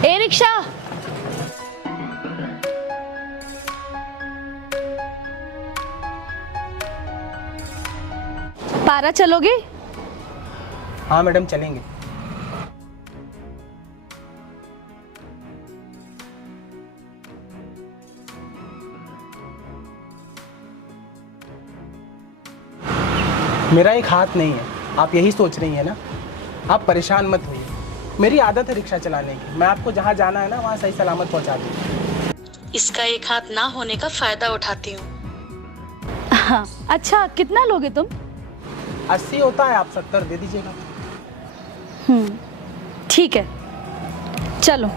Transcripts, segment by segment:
ए rickshaw, पारा चलोगे? हाँ मैडम चलेंगे। मेरा एक हाथ नहीं है, आप यही सोच रही हैं ना? आप परेशान मत होइए, मेरी आदत है रिक्शा चलाने की। मैं आपको जहाँ जाना है ना वहाँ सही सलामत पहुँचा दूँ। इसका एक हाथ ना होने का फायदा उठाती हूँ। हाँ, अच्छा कितना लोगे तुम? 80 होता है, आप 70 दे दीजिएगा। ठीक है, चलो।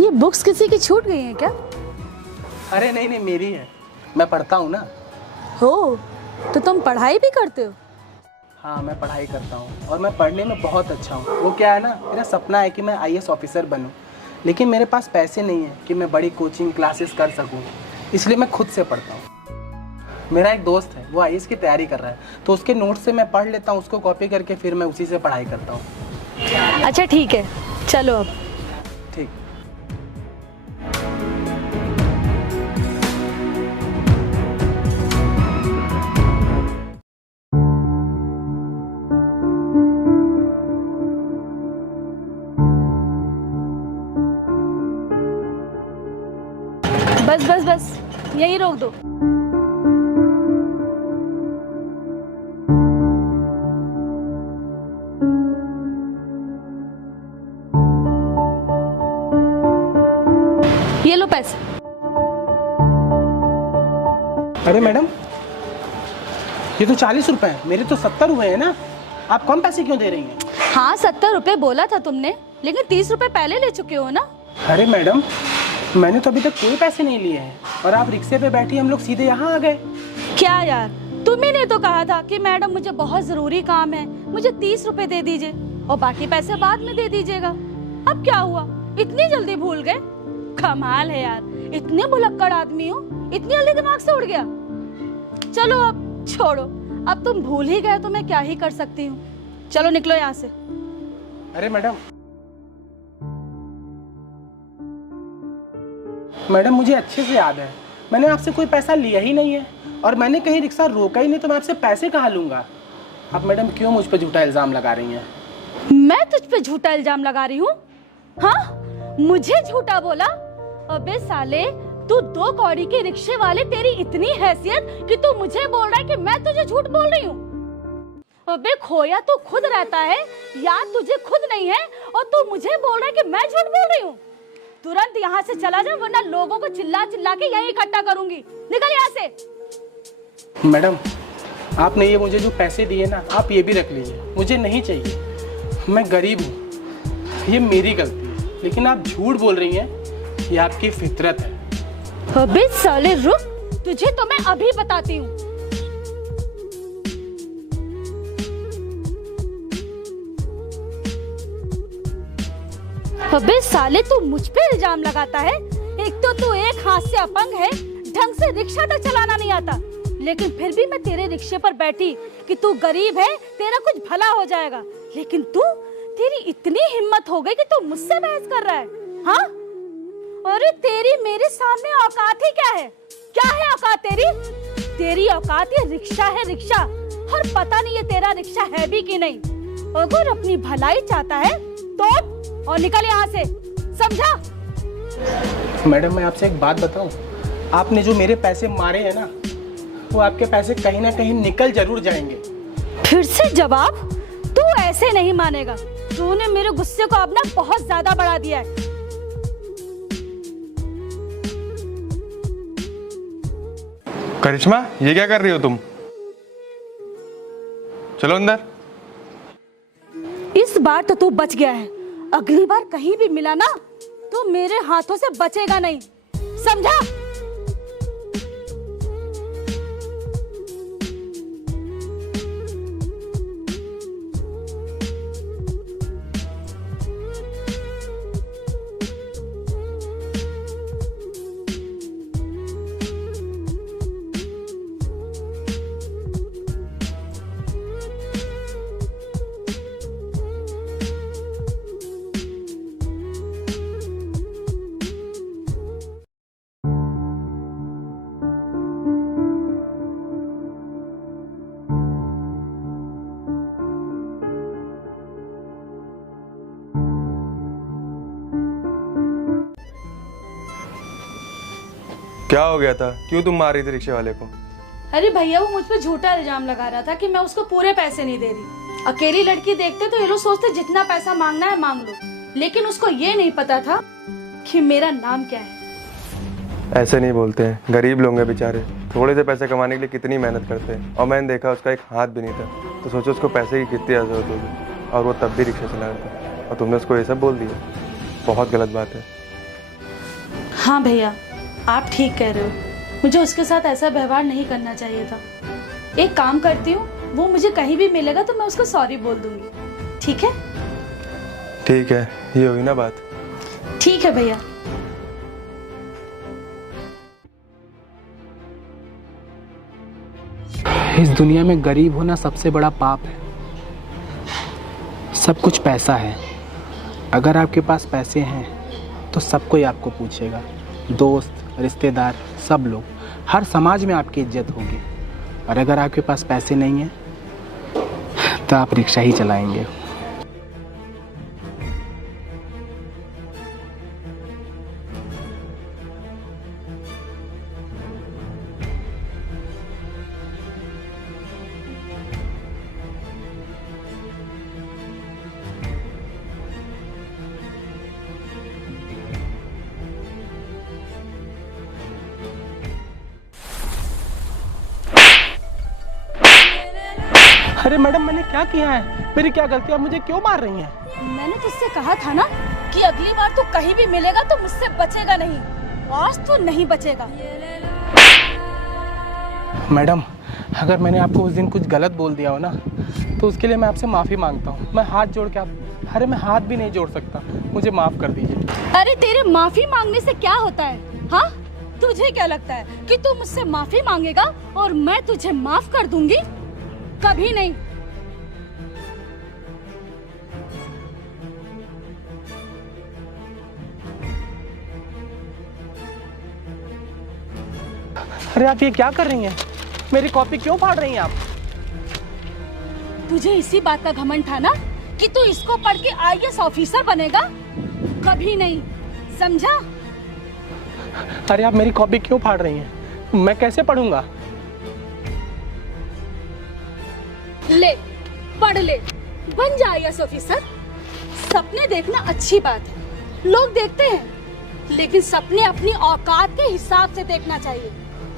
ये बुक्स किसी की छूट गई हैं क्या? अरे नहीं नहीं, मेरी है, मैं पढ़ता हूँ ना। हो, तो तुम पढ़ाई भी करते हो? हाँ मैं पढ़ाई करता हूँ और मैं पढ़ने में बहुत अच्छा हूँ। वो क्या है ना, मेरा सपना है कि मैं IAS ऑफिसर बनूँ, लेकिन मेरे पास पैसे नहीं है कि मैं बड़ी कोचिंग क्लासेस कर सकूँ, इसलिए मैं खुद से पढ़ता हूँ। मेरा एक दोस्त है, वो IAS की तैयारी कर रहा है, तो उसके नोट्स से मैं पढ़ लेता हूँ, उसको कॉपी करके फिर मैं उसी से पढ़ाई करता हूँ। अच्छा ठीक है, चलो अब। ठीक। बस बस बस, यही रोक दो। ये लो पैसे। अरे मैडम, ये तो 40 रुपए हैं, मेरे तो 70 हुए हैं ना। आप कम पैसे क्यों दे रही हैं? हाँ 70 रुपए बोला था तुमने, लेकिन 30 रुपए पहले ले चुके हो ना। अरे मैडम, मैंने तो अभी तक कोई पैसे नहीं लिए हैं और आप रिक्शे पे बैठी, हम लोग सीधे यहाँ आ गए। क्या यार, तुम ही ने तो कहा था कि मैडम मुझे बहुत जरूरी काम है, मुझे 30 रुपए दे दीजिए और बाकी पैसे बाद में दे दीजिएगा। अब क्या हुआ, इतनी जल्दी भूल गए? कमाल है यार, इतने भुलक्कड़ आदमी हो, इतनी जल्दी दिमाग से उड़ गया। चलो अब छोड़ो, अब तुम भूल ही गए तो मैं क्या ही कर सकती हूँ। चलो निकलो यहाँ से। अरे मैडम, मैडम मुझे अच्छे से याद है, मैंने आपसे कोई पैसा लिया ही नहीं है और मैंने कहीं रिक्शा रोका ही नहीं, तो मैं आपसे पैसे कहाँ लूँगा? आप मैडम क्यों मुझ पर झूठा इल्ज़ाम लगा रही हैं? मैं तुझ पे झूठा इल्जाम लगा रही हूँ? हाँ, मुझे झूठा बोला? अबे साले, तू 2 कौड़ी के रिक्शे वाले, तेरी इतनी हैसियत कि तू मुझे बोल रहा है कि मैं तुझे झूठ बोल रही हूँ? अबे खोया तू खुद रहता है, याद तुझे खुद नहीं है और तू मुझे बोल रहा है कि मैं झूठ बोल रही हूँ? तुरंत यहाँ से चला जा, वरना लोगों को चिल्ला चिल्ला के यहीं इकट्ठा करूंगी। निकल यहाँ से। मैडम, आपने ये मुझे जो पैसे दिए ना, आप ये भी रख लीजिए, मुझे नहीं चाहिए। मैं गरीब हूँ, ये मेरी गलती है, लेकिन आप झूठ बोल रही हैं, ये आपकी फितरत है। अबे साले रुक, तुझे तो मैं अभी बताती हूँ। अबे साले, तू मुझ पे इल्जाम लगाता है? एक तो तू एक हाथ से अपंग है, ढंग से रिक्शा तक चलाना नहीं आता, लेकिन फिर भी मैं तेरे रिक्शे पर बैठी कि तू गरीब है, तेरा कुछ भला हो जाएगा। लेकिन तू, तेरी इतनी हिम्मत हो गई कि तू मुझसे बहस कर रहा है? हाँ? अरे तेरी मेरे सामने औकात ही क्या है? क्या है औकात तेरी? तेरी औकात ये रिक्शा है, रिक्शा। और पता नहीं ये तेरा रिक्शा है भी कि नहीं। अगर अपनी भलाई चाहता है तो और निकल यहाँ से, समझा? मैडम मैं आपसे एक बात बताऊं, आपने जो मेरे पैसे मारे हैं ना, वो आपके पैसे कहीं ना कहीं निकल जरूर जाएंगे। फिर से जवाब? तू ऐसे नहीं मानेगा, तूने मेरे गुस्से को अब ना बहुत ज्यादा बढ़ा दिया है। करिश्मा, ये क्या कर रही हो तुम? चलो अंदर। इस बार तो तू बच गया है, अगली बार कहीं भी मिला ना तो मेरे हाथों से बचेगा नहीं, समझा? क्या हो गया था? क्यों तुम मार रही थी रिक्शे वाले को? अरे भैया वो मुझ पे झूठा इल्जाम लगा रहा था कि मैं उसको पूरे पैसे नहीं दे रही। अकेली लड़की देखते तो ये लोग सोचते जितना पैसा मांगना है मांग लो, लेकिन उसको ये नहीं पता था कि मेरा नाम क्या है। ऐसे नहीं बोलते हैं, गरीब लोग हैं बेचारे, थोड़े से पैसे कमाने के लिए कितनी मेहनत करते हैं। और मैंने देखा उसका एक हाथ भी नहीं था, तो सोचो उसको पैसे की कितनी ज़रूरत होगी, और वो तब भी रिक्शा चला रहा था और तुमने उसको ये सब बोल दिया। बहुत गलत बात है। हाँ भैया आप ठीक कह रहे हो, मुझे उसके साथ ऐसा व्यवहार नहीं करना चाहिए था। एक काम करती हूँ, वो मुझे कहीं भी मिलेगा तो मैं उसको सॉरी बोल दूंगी। ठीक है? ठीक है, ये हुई ना बात। ठीक है भैया। इस दुनिया में गरीब होना सबसे बड़ा पाप है। सब कुछ पैसा है। अगर आपके पास पैसे हैं तो सब कोई आपको पूछेगा, दोस्त, रिश्तेदार, सब लोग, हर समाज में आपकी इज्जत होगी। और अगर आपके पास पैसे नहीं हैं तो आप रिक्शा ही चलाएंगे। अरे मैडम मैंने क्या किया है? मेरी क्या गलती है? आप मुझे क्यों मार रही हैं? मैंने तुझसे कहा था ना कि अगली बार तू कहीं भी मिलेगा तो मुझसे बचेगा नहीं। आज तो नहीं बचेगा। मैडम अगर मैंने आपको उस दिन कुछ गलत बोल दिया हो ना तो उसके लिए मैं आपसे माफ़ी मांगता हूँ। मैं हाथ जोड़ के अरे मैं हाथ भी नहीं जोड़ सकता, मुझे माफ़ कर दीजिए। अरे तेरे माफी मांगने से क्या होता है? हाँ, तुझे क्या लगता है कि तू मुझसे माफी मांगेगा और मैं तुझे माफ कर दूंगी? कभी नहीं। अरे आप ये क्या कर रही हैं? मेरी कॉपी क्यों फाड़ रही हैं आप? तुझे इसी बात का घमंड था ना कि तू इसको पढ़ के आईएएस ऑफिसर बनेगा? कभी नहीं, समझा? अरे आप मेरी कॉपी क्यों फाड़ रही हैं? मैं कैसे पढ़ूंगा? ले पढ़ ले, बन जा आईएएस ऑफिसर। सपने देखना अच्छी बात है, लोग देखते हैं, लेकिन सपने अपनी औकात के हिसाब से देखना चाहिए।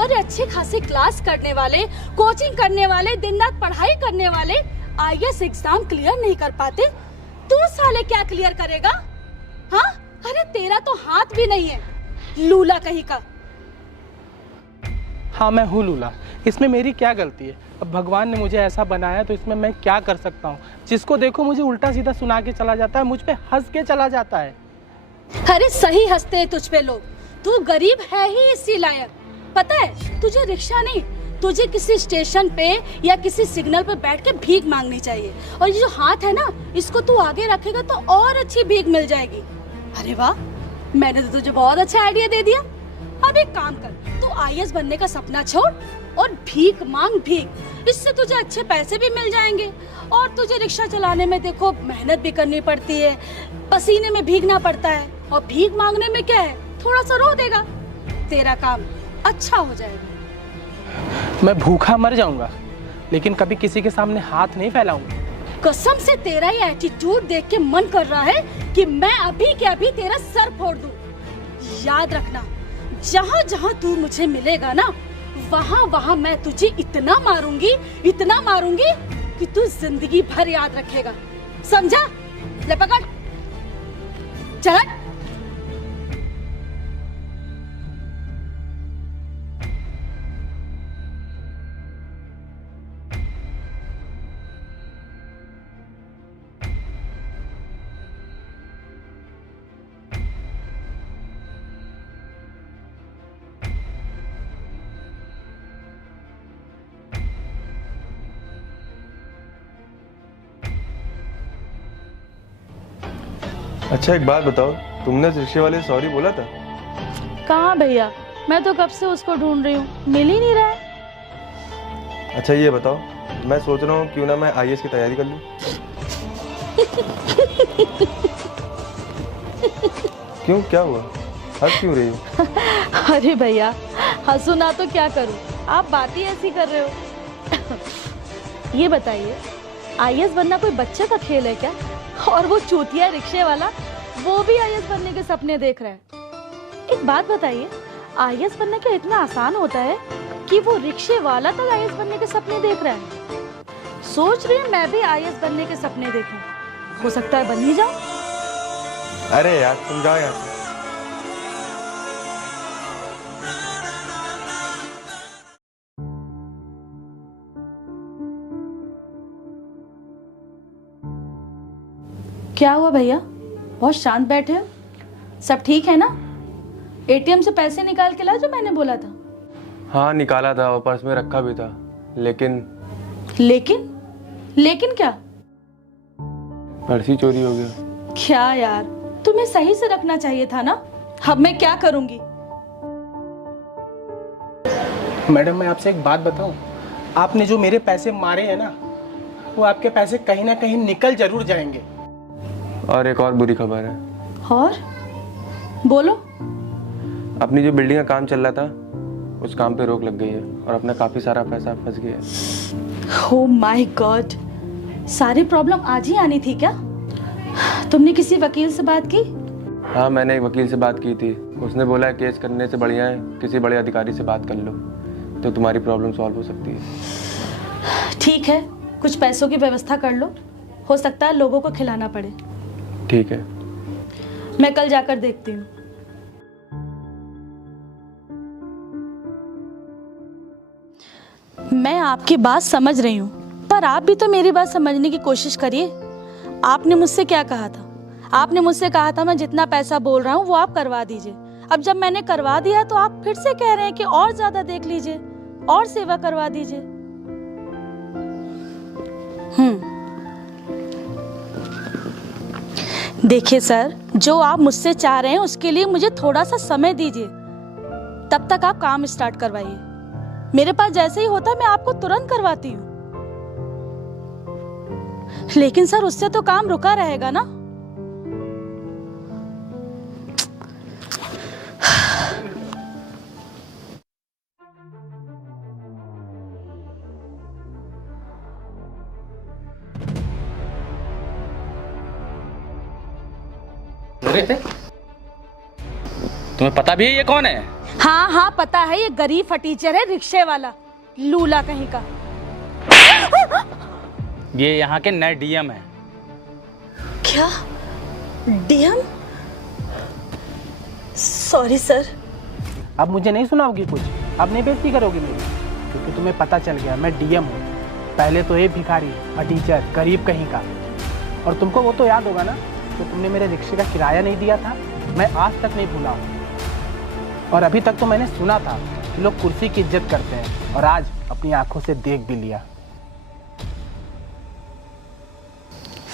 अरे अच्छी खासी क्लास करने वाले, कोचिंग करने वाले, दिन रात पढ़ाई करने वाले आईएएस एग्जाम क्लियर नहीं कर पाते, तू साले क्या क्लियर करेगा? हाँ, अरे तेरा तो हाथ भी नहीं है, लूला कहीं का। हाँ मैं हूँ लूला, इसमें मेरी क्या गलती है? अब भगवान ने मुझे ऐसा बनाया तो इसमें मैं क्या कर सकता हूँ? जिसको देखो मुझे उल्टा सीधा सुना के चला जाता है, मुझ पे हंस के चला जाता है। अरे सही हंसते हैं तुझ पे लोग, तू गरीब है ही इसी लायक। पता है तुझे रिक्शा नहीं, तुझे किसी स्टेशन पे या किसी सिग्नल पे बैठ के भीख मांगनी चाहिए। और ये जो हाथ है ना, इसको तू आगे रखेगा तो और अच्छी भीख मिल जाएगी। अरे वाह, मैंने तो तुझे बहुत अच्छा आइडिया दे दिया। अब एक काम कर, तू आईएएस बनने का सपना छोड़ और भीख मांग भीख। इससे तुझे अच्छे पैसे भी मिल जाएंगे। और तुझे रिक्शा चलाने में देखो मेहनत भी करनी पड़ती है, पसीने में भीगना पड़ता है, और भीख मांगने में क्या है, थोड़ा सा रो देगा, तेरा काम अच्छा हो जाएगा। मैं भूखा मर जाऊंगा लेकिन कभी किसी के सामने हाथ नहीं फैलाऊंगा। कसम से तेरा ये एटीट्यूड देख के मन कर रहा है कि मैं अभी के अभी तेरा सर फोड़ दूं। याद रखना, जहाँ जहाँ तू मुझे मिलेगा ना, वहाँ वहाँ मैं तुझे इतना मारूंगी कि तू जिंदगी भर याद रखेगा। समझा? ले पकड़, चल। अच्छा एक बात बताओ, तुमने उस रिक्शे वाले से सॉरी बोला था? कहाँ भैया, मैं तो कब से उसको ढूंढ रही हूँ, मिल ही नहीं रहा है। अच्छा ये बताओ, मैं सोच रहा हूँ क्यों ना मैं आईएएस की तैयारी कर लूँ। क्यों, क्या हुआ, हंस क्यों रही हो? अरे भैया हंसू ना तो क्या करूं, आप बात ही ऐसी कर रहे हो। ये बताइए, आईएएस बनना कोई बच्चे का खेल है क्या? और वो चूतिया रिक्शे वाला, वो भी आईएएस बनने के सपने देख रहा है। एक बात बताइए, आईएएस बनना क्या इतना आसान होता है कि वो रिक्शे वाला तक आईएएस बनने के सपने देख रहा है? सोच रही है मैं भी आईएएस बनने के सपने देखूं, हो सकता है बन ही जाऊं। अरे यार तुम जाओ यहाँ से। क्या हुआ भैया, बहुत शांत बैठे हो? सब ठीक है ना? एटीएम से पैसे निकाल के ला जो मैंने बोला था। हाँ निकाला था और पर्स में रखा भी था, लेकिन लेकिन क्या? पर्स ही चोरी हो गया। क्या यार, तुम्हें सही से रखना चाहिए था ना। अब मैं क्या करूंगी? मैडम मैं आपसे एक बात बताऊं, आपने जो मेरे पैसे मारे हैं ना, वो आपके पैसे कहीं ना कहीं निकल जरूर जाएंगे। और एक और बुरी खबर है। और बोलो। अपनी जो बिल्डिंग का काम चल रहा था, उस काम पे रोक लग गई है और अपना काफी सारा पैसा फंस गया है। ओह माय गॉड, सारी प्रॉब्लम आज ही आनी थी क्या? तुमने किसी वकील से बात की? हाँ मैंने एक वकील से बात की थी, उसने बोला है केस करने से बढ़िया है किसी बड़े अधिकारी से बात कर लो, तो तुम्हारी प्रॉब्लम सॉल्व हो सकती है। ठीक है, कुछ पैसों की व्यवस्था कर लो, हो सकता है लोगों को खिलाना पड़े। ठीक है, मैं कल जाकर देखती हूँ। मैं आपकी बात समझ रही हूँ, पर आप भी तो मेरी बात समझने की कोशिश करिए। आपने मुझसे क्या कहा था? आपने मुझसे कहा था मैं जितना पैसा बोल रहा हूँ वो आप करवा दीजिए। अब जब मैंने करवा दिया तो आप फिर से कह रहे हैं कि और ज्यादा देख लीजिए और सेवा करवा दीजिए। देखिए सर, जो आप मुझसे चाह रहे हैं उसके लिए मुझे थोड़ा सा समय दीजिए, तब तक आप काम स्टार्ट करवाइए। मेरे पास जैसे ही होता है मैं आपको तुरंत करवाती हूँ, लेकिन सर उससे तो काम रुका रहेगा ना। तुम्हें पता भी है ये कौन है? हाँ हाँ पता है, ये गरीब फटीचर है, रिक्शे वाला लूला कहीं का। ये यहाँ के नए डीएम है। क्या? डीएम? Sorry sir. अब मुझे नहीं सुनाओगी कुछ? अब नहीं बेइज्जती करोगी मेरी? क्योंकि तुम्हें पता चल गया मैं डीएम हूँ। पहले तो ये भिखारी फटीचर गरीब कहीं का, और तुमको वो तो याद होगा ना, तो तुमने मेरे रिक्शे का किराया नहीं दिया था, मैं आज तक नहीं भूला हूँ। और अभी तक तो मैंने सुना था कि लोग कुर्सी की इज्जत करते हैं, और आज अपनी आंखों से देख भी लिया।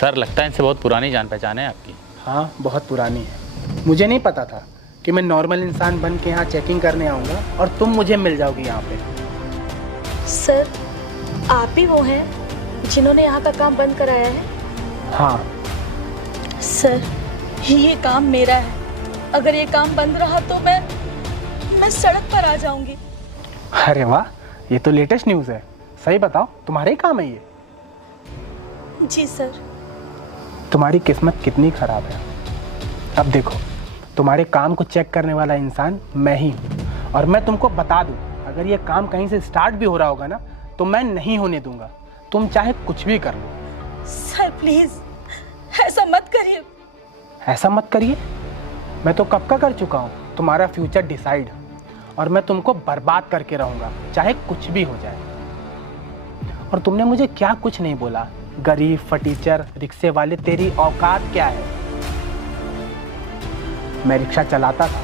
सर लगता है इनसे बहुत पुरानी जान पहचान है आपकी। हाँ बहुत पुरानी है। मुझे नहीं पता था कि मैं नॉर्मल इंसान बन के यहाँ चेकिंग करने आऊँगा और तुम मुझे मिल जाओगी यहाँ पे। सर आप ही वो हैं जिन्होंने यहाँ का काम बंद कराया है? हाँ सर ये काम मेरा है, अगर ये काम बंद रहा तो मैं सड़क पर आ जाऊंगी। अरे वाह, ये तो लेटेस्ट न्यूज़ है। सही बताओ, तुम्हारे ही काम है ये? जी सर। तुम्हारी किस्मत कितनी खराब है। अब देखो, तुम्हारे काम को चेक करने वाला इंसान मैं ही हूँ, और मैं तुमको बता दूँ, अगर ये काम कहीं से स्टार्ट भी हो रहा होगा ना, तो मैं नहीं होने दूंगा। तुम चाहे कुछ भी कर लो। सर प्लीज ऐसा मत करिए। ऐसा मत करिए? मैं तो कब का कर चुका हूँ तुम्हारा फ्यूचर डिसाइड, और मैं तुमको बर्बाद करके रहूँगा चाहे कुछ भी हो जाए। और तुमने मुझे क्या कुछ नहीं बोला, गरीब फटीचर रिक्शे वाले, तेरी औकात क्या है? मैं रिक्शा चलाता था,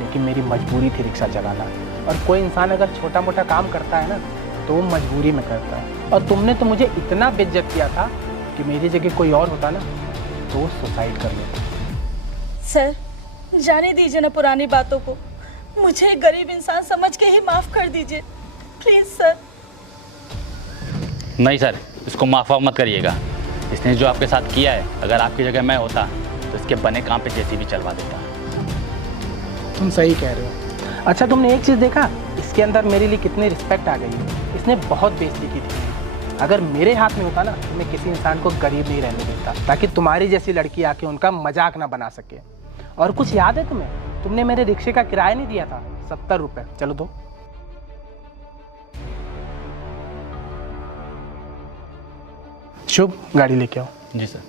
लेकिन मेरी मजबूरी थी रिक्शा चलाना। और कोई इंसान अगर छोटा मोटा काम करता है ना, तो वो मजबूरी में करता है। और तुमने तो मुझे इतना बेइज्जत किया था कि मेरी जगह कोई और होता ना, तो वो सुसाइड कर लेता। सर जाने दीजिए ना पुरानी बातों को, मुझे एक गरीब इंसान समझ के ही माफ कर दीजिए प्लीज सर। नहीं सर, इसको माफ मत करिएगा। इसने जो आपके साथ किया है, अगर आपकी जगह मैं होता तो इसके बने काम पे जेसीबी चलवा देता। तुम सही कह रहे हो। अच्छा तुमने एक चीज़ देखा, इसके अंदर मेरे लिए कितनी रिस्पेक्ट आ गई है। इसने बहुत बेइज्जती की थी। अगर मेरे हाथ में होता ना तो मैं किसी इंसान को गरीब नहीं रहने देता, ताकि तुम्हारी जैसी लड़की आके उनका मजाक ना बना सके। और कुछ याद है तुम्हें, तुमने मेरे रिक्शे का किराया नहीं दिया था, 70 रुपये। चलो दो। शुभ, गाड़ी लेके आओ। जी सर।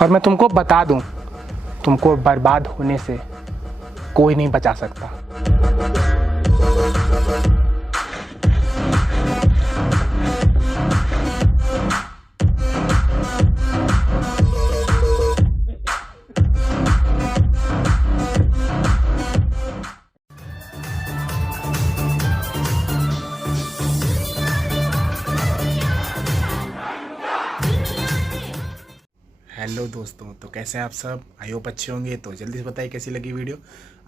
और मैं तुमको बता दूं, तुमको बर्बाद होने से कोई नहीं बचा सकता। हेलो दोस्तों, तो कैसे हैं आप सब? आई होप अच्छे होंगे। तो जल्दी से बताइए कैसी लगी वीडियो।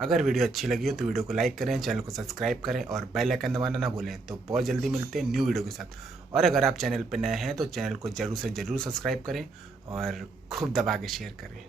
अगर वीडियो अच्छी लगी हो तो वीडियो को लाइक करें, चैनल को सब्सक्राइब करें और बेल आइकन दबाना ना भूलें। तो बहुत जल्दी मिलते हैं न्यू वीडियो के साथ। और अगर आप चैनल पर नए हैं तो चैनल को ज़रूर से ज़रूर सब्सक्राइब करें और खूब दबा के शेयर करें।